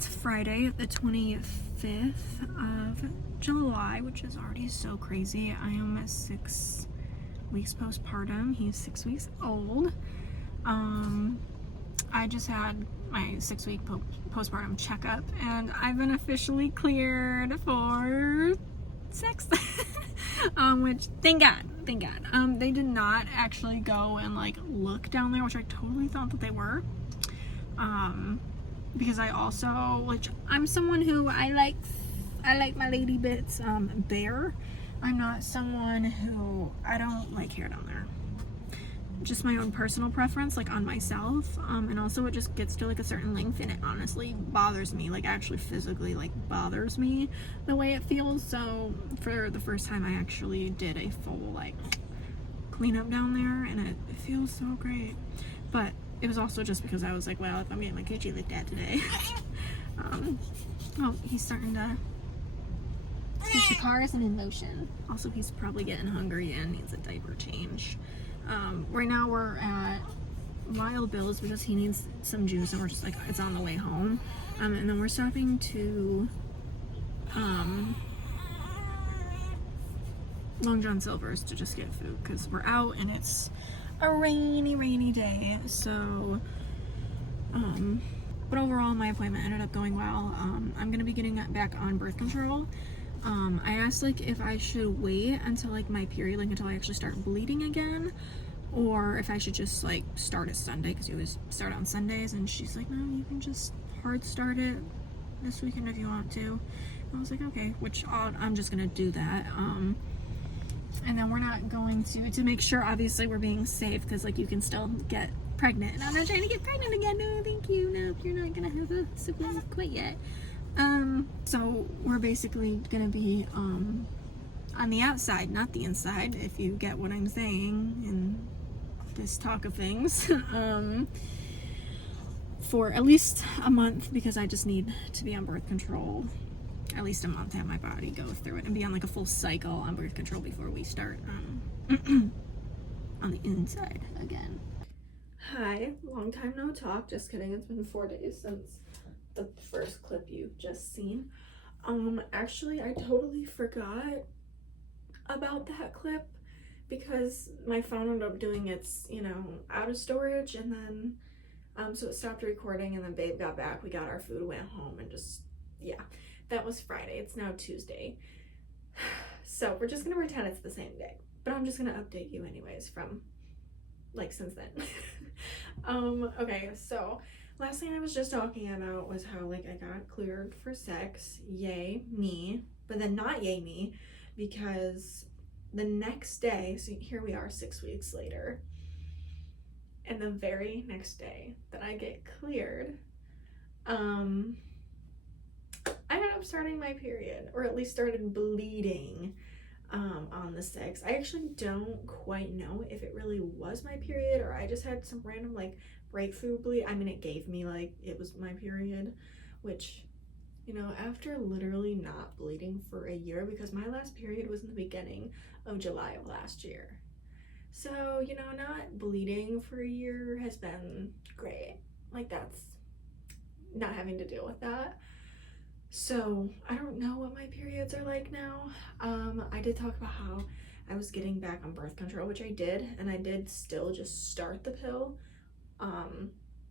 It's Friday, the 25th of July, which is already so crazy. I am 6 weeks postpartum. He's 6 weeks old. I just had my 6-week postpartum checkup, and I've been officially cleared for sex. Which, thank God. They did not actually go and like look down there, which I totally thought that they were. Because I also, which I'm someone who I like my lady bits bare. I'm not someone who, I don't like hair down there. Just my own personal preference, like on myself. And also it just gets to like a certain length and it honestly bothers me, like actually physically like bothers me the way it feels. So for the first time I actually did a full like cleanup down there, and it feels so great. But it was also just because I was like, well, if I'm getting my coochie looked at today. Oh, he's starting to switch the cars and in motion. Also, he's probably getting hungry and needs a diaper change. Right now we're at Wild Bill's because he needs some juice, and we're just like, it's on the way home. And then we're stopping to Long John Silver's to just get food because we're out and it's a rainy day. So but overall my appointment ended up going well. I'm gonna be getting back on birth control. I asked like if I should wait until like my period, like until I actually start bleeding again, or if I should just like start it Sunday, because you always start on Sundays. And she's like, no, you can just hard start it this weekend if you want to. And I was like, okay, which I'm just gonna do that. And then we're not going to make sure, obviously we're being safe, because like you can still get pregnant, and I'm not trying to get pregnant again. No, thank you. No, you're not gonna have a sibling quite yet. So we're basically gonna be on the outside, not the inside, if you get what I'm saying in this talk of things. For at least a month, because I just need to be on birth control at least a month, have my body go through it and be on like a full cycle on birth control before we start on the inside again. Hi, long time no talk. Just kidding, it's been 4 days since the first clip you've just seen. Actually I totally forgot about that clip because my phone ended up doing its, out of storage, and then so it stopped recording, and then babe got back, we got our food, went home, and just, yeah, that was Friday. It's now Tuesday. So we're just gonna pretend it's the same day, but I'm just gonna update you anyways from like since then. Okay, so last thing I was just talking about was how like I got cleared for sex, yay me, but then not yay me, because the next day, so here we are 6 weeks later, and the very next day that I get cleared, I ended up starting my period, or at least started bleeding on the 6th. I actually don't quite know if it really was my period or I just had some random like breakthrough bleed. I mean, it gave me like it was my period, which, after literally not bleeding for a year, because my last period was in the beginning of July of last year. So, not bleeding for a year has been great. Like, that's not having to deal with that. So I don't know what my periods are like now. I did talk about how I was getting back on birth control, which I did, and I did still just start the pill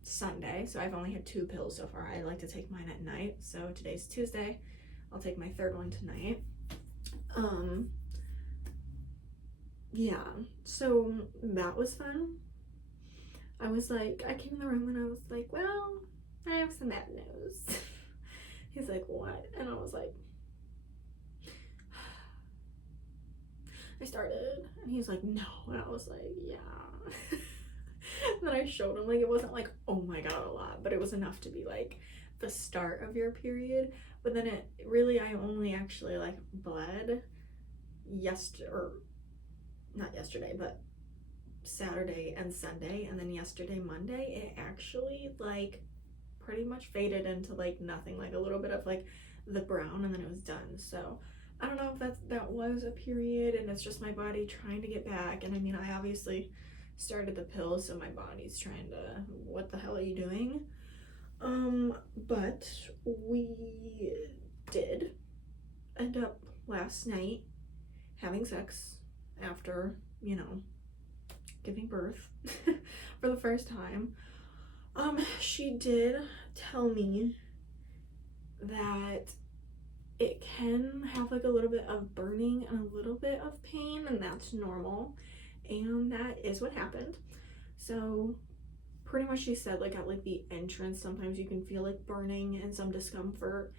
Sunday. So I've only had 2 pills so far. I like to take mine at night. So today's Tuesday. I'll take my 3rd one tonight. Yeah, so that was fun. I came in the room and I was like, well, I have some bad news. He's like, what? And I was like, I started, and he's like, no. And I was like, yeah. And then I showed him, like, it wasn't like, oh my god, a lot, but it was enough to be like the start of your period. But then it really, I only actually like bled not yesterday, but Saturday and Sunday, and then yesterday, Monday, it actually like pretty much faded into like nothing, like a little bit of like the brown, and then it was done. So I don't know if that was a period and it's just my body trying to get back. And I mean, I obviously started the pill, so my body's trying to, what the hell are you doing? But we did end up last night having sex after, you know, giving birth for the first time. She did tell me that it can have like a little bit of burning and a little bit of pain, and that's normal, and that is what happened. So pretty much she said like at like the entrance sometimes you can feel like burning and some discomfort,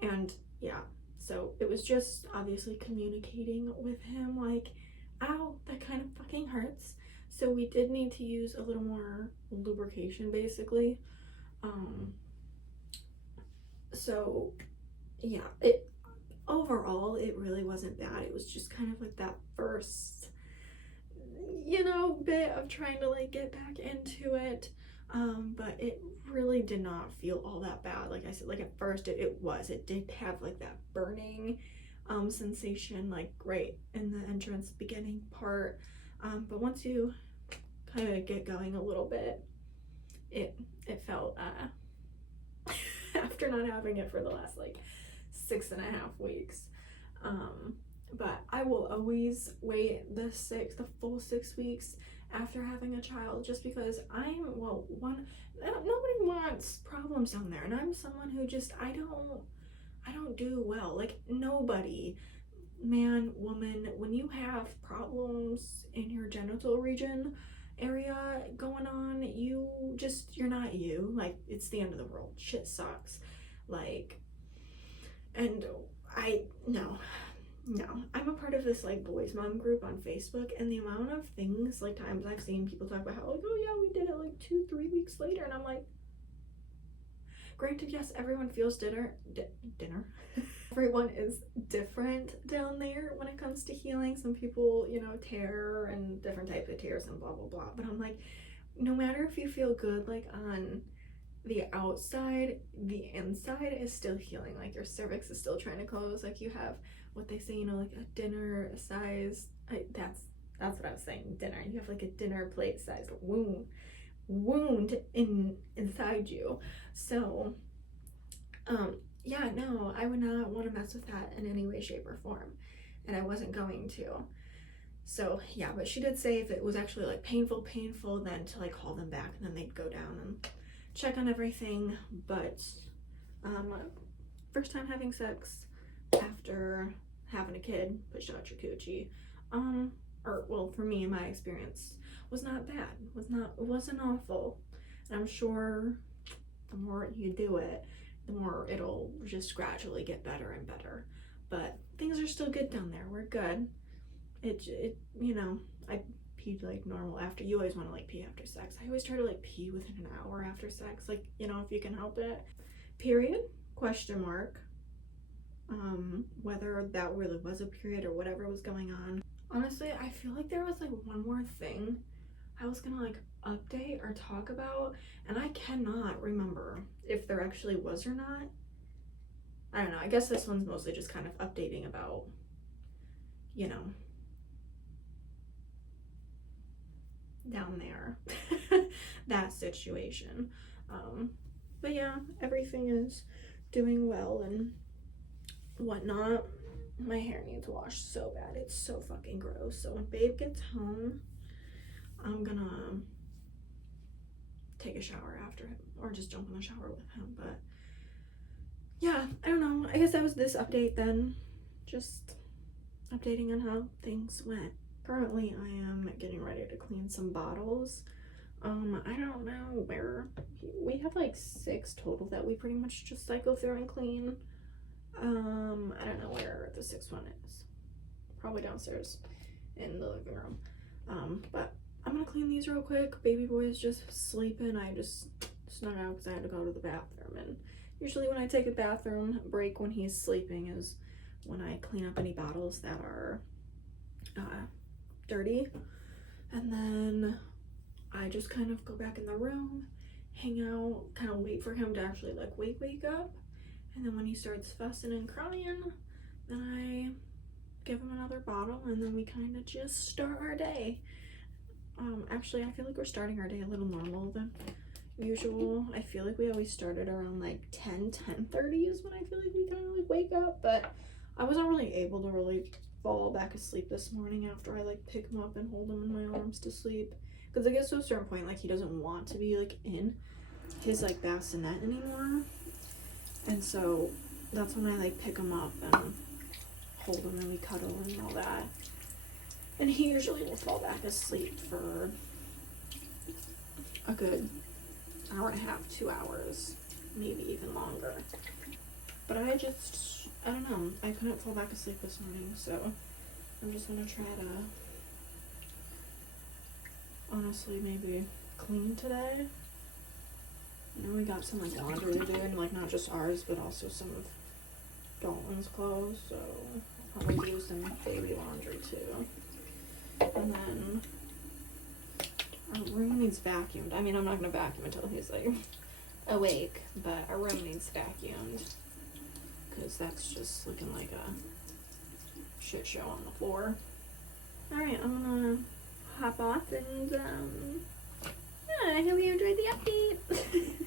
and yeah, so it was just obviously communicating with him like, ow, that kind of fucking hurts. So we did need to use a little more lubrication basically. So yeah, it overall it really wasn't bad. It was just kind of like that first, you know, bit of trying to like get back into it. But it really did not feel all that bad. Like I said, like at first it did have like that burning sensation like right in the entrance beginning part. But once you kind of get going a little bit, it felt after not having it for the last like 6.5 weeks. But I will always wait the full 6 weeks after having a child, just because nobody wants problems down there, and I'm someone who just I don't do well. Like nobody, man, woman, when you have problems in your genital region area going on, you're not you. Like it's the end of the world. Shit sucks. Like, and no, I'm a part of this like boys mom group on Facebook, and the amount of things like times I've seen people talk about how like, oh yeah, we did it like 2-3 weeks later, and I'm like, granted, yes, everyone feels dinner everyone is different down there when it comes to healing. Some people, you know, tear and different types of tears and blah blah blah, but I'm like, no matter if you feel good like on the outside, the inside is still healing. Like your cervix is still trying to close. Like you have what they say, you know, like a dinner size, that's what I was saying, dinner, you have like a dinner plate size wound inside you. So yeah, no, I would not want to mess with that in any way, shape, or form, and I wasn't going to. So yeah, but she did say if it was actually like painful, then to like call them back, and then they'd go down and check on everything. But first time having sex after having a kid, push out your coochie, or well, for me, in my experience, was not bad. It wasn't awful. And I'm sure the more you do it, the more it'll just gradually get better and better. But things are still good down there. We're good. It you know, I peed like normal after. You always want to like pee after sex. I always try to like pee within an hour after sex, like, you know, if you can help it. Period? Question mark. Whether that really was a period or whatever was going on. Honestly, I feel like there was like one more thing I was gonna like update or talk about, and I cannot remember if there actually was or not. I don't know. I guess this one's mostly just kind of updating about, you know, down there, that situation. But yeah, everything is doing well and whatnot. My hair needs washed so bad. It's so fucking gross. So when babe gets home, I'm gonna take a shower after him, or just jump in the shower with him. But yeah, I don't know. I guess that was this update then. Just updating on how things went. Currently, I am getting ready to clean some bottles. I don't know where. We have like 6 total that we pretty much just cycle through and clean. I don't know where the 6th one is. Probably downstairs in the living room. But I'm gonna clean these real quick. Baby boy is just sleeping. I just snuck out because I had to go to the bathroom. And usually when I take a bathroom break when he's sleeping is when I clean up any bottles that are dirty. And then I just kind of go back in the room, hang out, kind of wait for him to actually like wake up. And then when he starts fussing and crying, then I give him another bottle, and then we kind of just start our day. Actually, I feel like we're starting our day a little normal than usual. I feel like we always started around like 10:30 is when I feel like we kind of like wake up, but I wasn't really able to really fall back asleep this morning after I like pick him up and hold him in my arms to sleep, because it gets to a certain point like he doesn't want to be like in his like bassinet anymore, and so that's when I like pick him up and hold him and we cuddle and all that, and he usually will fall back asleep for a good hour and a half, 2 hours, maybe even longer. But I don't know, I couldn't fall back asleep this morning, so I'm just gonna try to honestly maybe clean today. I know we got some like laundry to do, and like not just ours but also some of Dalton's clothes, so I'll probably do some baby laundry too. And then our room needs vacuumed. I mean, I'm not gonna vacuum until he's like awake, but our room needs vacuumed because that's just looking like a shit show on the floor. Alright, I'm gonna hop off and yeah, I hope you enjoyed the update.